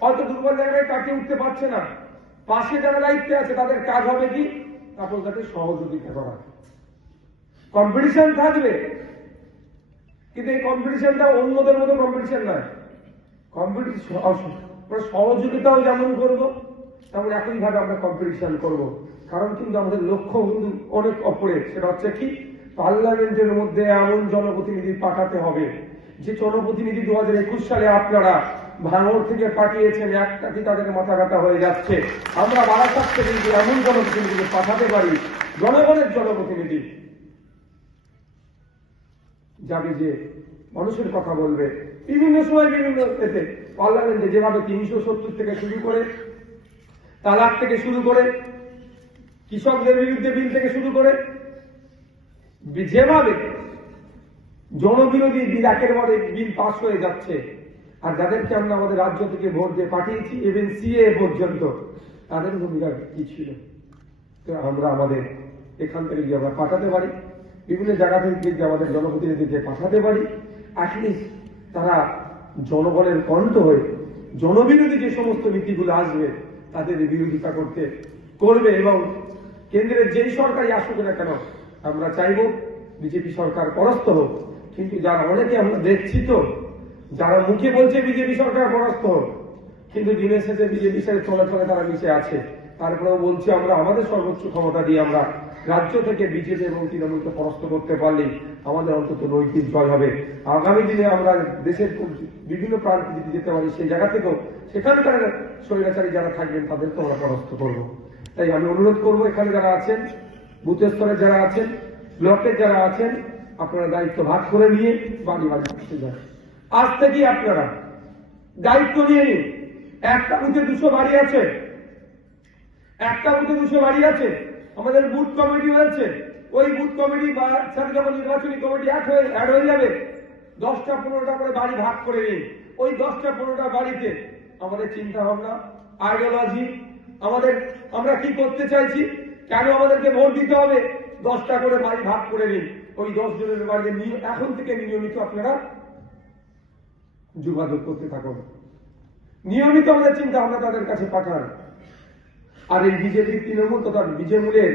হয়তো দুর্বল জায়গায় কাটিয়ে উঠতে পারছে না, পাশে যারা দায়িত্বে আছে তাদের কাজ হবে কি আপনাদের সহযোগিতা করা। কম্পিটিশন থাকবে, কিন্তু এই কম্পিটিশনটা অন্যদের মতো কম্পিটিশন নয়। কম্পিটিশন সহযোগিতাও যেমন করবো তেমন একইভাবে আমরা কম্পিটিশন করব। কারণ কিন্তু আমাদের লক্ষ্য কিন্তু অনেক অপরে, সেটা হচ্ছে কি পার্লামেন্টের মধ্যে এমন জনপ্রতিনিধি পাঠাতে হবে যে জনপ্রতিনিধি 2021 সালে আপনারা ভাঙড় থেকে পাঠিয়েছেন, একটাতে তাদের মাথা ব্যথা হয়ে যাচ্ছে। আমরা বারাসাত থেকে যদি এমন জনপ্রতিনিধিকে পাঠাতে পারি, জনগণের জনপ্রতিনিধি যাবে যে মানুষের কথা বলবে, বিভিন্ন সময় বিভিন্ন এতে পার্লামেন্টে যেভাবে 370 থেকে শুরু করে, তালাক থেকে শুরু করে, কৃষকদের বিরুদ্ধে বিল থেকে শুরু করে, যেভাবে জনবিরোধী বিল একের পর এক বিল পাস হয়ে যাচ্ছে, আর যাদেরকে আমরা আমাদের রাজ্য থেকে ভোট দিয়ে পাঠিয়েছি ইভেন সিএ পর্যন্ত, তাদের ভূমিকা কি ছিল? তো আমরা আমাদের এখান থেকে যদি আমরা পাঠাতে পারি, বিভিন্ন জায়গা থেকে যদি আমাদের জনপ্রতিনিধিকে পাঠাতে পারি, অ্যাটলিস্ট তারা জনগণের কণ্ঠ হয়ে জনবিরোধী যে সমস্ত নীতিগুলো আসবে তাদের বিরোধিতা করবে। এবং কেন্দ্রের যেই সরকারই আসুক না কেন আমরা চাইব বিজেপি সরকার পরাস্ত হোক। কিন্তু যারা অনেকে আমরা দেখছি তো যারা মুখে বলছে বিজেপি সরকার পরাস্ত হোক, কিন্তু দিনের শেষে বিজেপির সাথে চলাচলে তারা মিশে আছে। তারপরেও বলছি আমরা আমাদের সর্বোচ্চ ক্ষমতা দিয়ে আমরা রাজ্য থেকে বিজেপি এবং তৃণমূলকে পরাস্ত করতে পারলেই আমাদের অন্তত নৈতিক জয় হবে। আগামী দিনে আমরা দেশের বিভিন্ন প্রান্তে যদি যেতে পারি, সেই জায়গা থেকেও সেখানকার স্বৈরাচারী যারা থাকবেন তাদেরকে আমরা পরাস্ত করবো। তাই আমি অনুরোধ করবো এখানে যারা আছেন, বুথ স্তরে যারা আছেন, ব্লকের যারা আছেন, আপনারা দায়িত্ব ভাগ করে নিয়ে বাড়ি বাড়ি করতে যান। আজ থেকেই আপনারা দায়িত্ব নিয়ে নিন। একটা বুথে 200 বাড়ি আছে, একটা বুথে 200 বাড়ি আছে, আমাদের বুথ কমিটি হয়েছে। ওই বুথ কমিটি বা যখন নির্বাচনী কমিটি অ্যাড হয়ে যাবে, 10টা 15টা করে বাড়ি ভাগ করে নিন। ওই 10টা 15টা বাড়িতে আমাদের চিন্তা ভাবনা, আইডিওলজি, আমরা কি করতে চাইছি, কেন আমাদেরকে ভোট দিতে হবে, 10টা করে বাড়ি ভাগ করে নিন। ওই 10 জনের বাড়িতে এখন থেকে নিয়মিত আপনারা যোগাযোগ করতে থাকুন, নিয়মিত আমাদের চিন্তা ভাবনা তাদের কাছে পাঠান। আর এই বিজেপি তৃণমূল তথা বিজেমূলের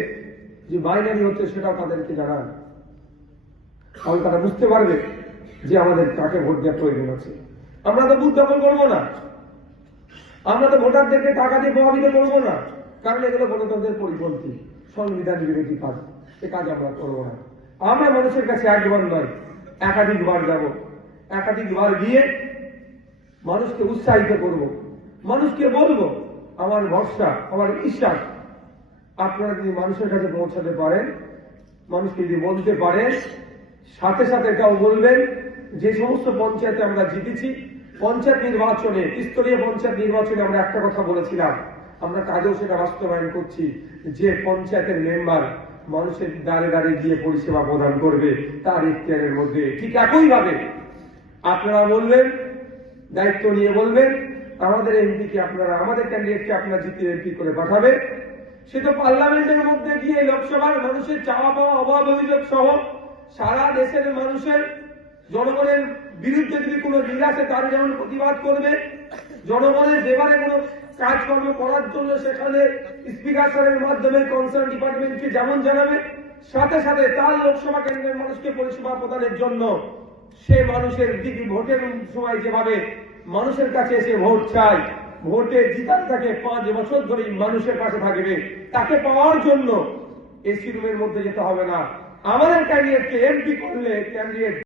যে বাইনারি হচ্ছে সেটাও তাদেরকে জানান, তাহলে তারা বুঝতে পারবে যে আমাদের কাকে ভোট দেওয়ার প্রয়োজন আছে। আমরা তো বুথ দখল করবো না, আমরা তো ভোটারদেরকে টাকা দিয়ে প্রভাবিত করবো না, কারণ এগুলো গণতন্ত্রের পরিপন্থী, সংবিধান বিরোধী কাজ। সে কাজ আমরা করবো না। আমরা মানুষের কাছে একবার নয় একাধিকবার যাব, একাধিকবার গিয়ে মানুষকে উৎসাহিত করব, মানুষকে বলবো আমার ভরসা, আমার বিশ্বাস আপনারা যদি মানুষের কাছে পৌঁছাতে পারেন, মানুষকে যদি বলতে পারেন, সাথে সাথে এটাও বলবেন যে সমস্ত পঞ্চায়েতে আমরা জিতেছি, পঞ্চায়েত নির্বাচনে, স্তরীয় পঞ্চায়েত নির্বাচনে আমরা একটা কথা বলেছিলাম, আমরা কাজেও সেটা বাস্তবায়ন করছি, যে পঞ্চায়েতের মেম্বার মানুষের দ্বারে দ্বারে গিয়ে পরিষেবা প্রদান করবে তার ইখতিয়ারের মধ্যে। ঠিক একইভাবে আপনারা বলবেন, দায়িত্ব নিয়ে বলবেন আমাদের এমপিকে আপনারা, আমাদের ক্যান্ডিডেটকে আপনারা জিতিয়ে এমপি করে পাঠাবে। সে তো পার্লামেন্টের মধ্যে গিয়ে লোকসভার মানুষের চাওয়া পাওয়া, অভাব অভিযোগ সহ সারা দেশের মানুষের জনগণের বিরুদ্ধে যদি কোনো বিল আসে তার যেমন প্রতিবাদ করবে, জনগণের ব্যাপারে কোনো কাজকর্ম করার জন্য সেখানে স্পিকার স্যারের মাধ্যমে কনসার্ন ডিপার্টমেন্টকে যেমন জানাবে, সাথে সাথে তার লোকসভা কেন্দ্রের মানুষকে পরিষেবা প্রদানের জন্য সে মানুষের দিক ভোটের সময় যেভাবে মানুষের কাছে এসে ভোট চায়, ভোটে জিতার তাকে 5 বছর ধরেই মানুষের পাশে থাকবে, তাকে পাওয়ার জন্য এসি রুমের মধ্যে যেতে হবে না। আমাদের ক্যান্ডিডেটকে এমপি করলে ক্যান্ডিডেট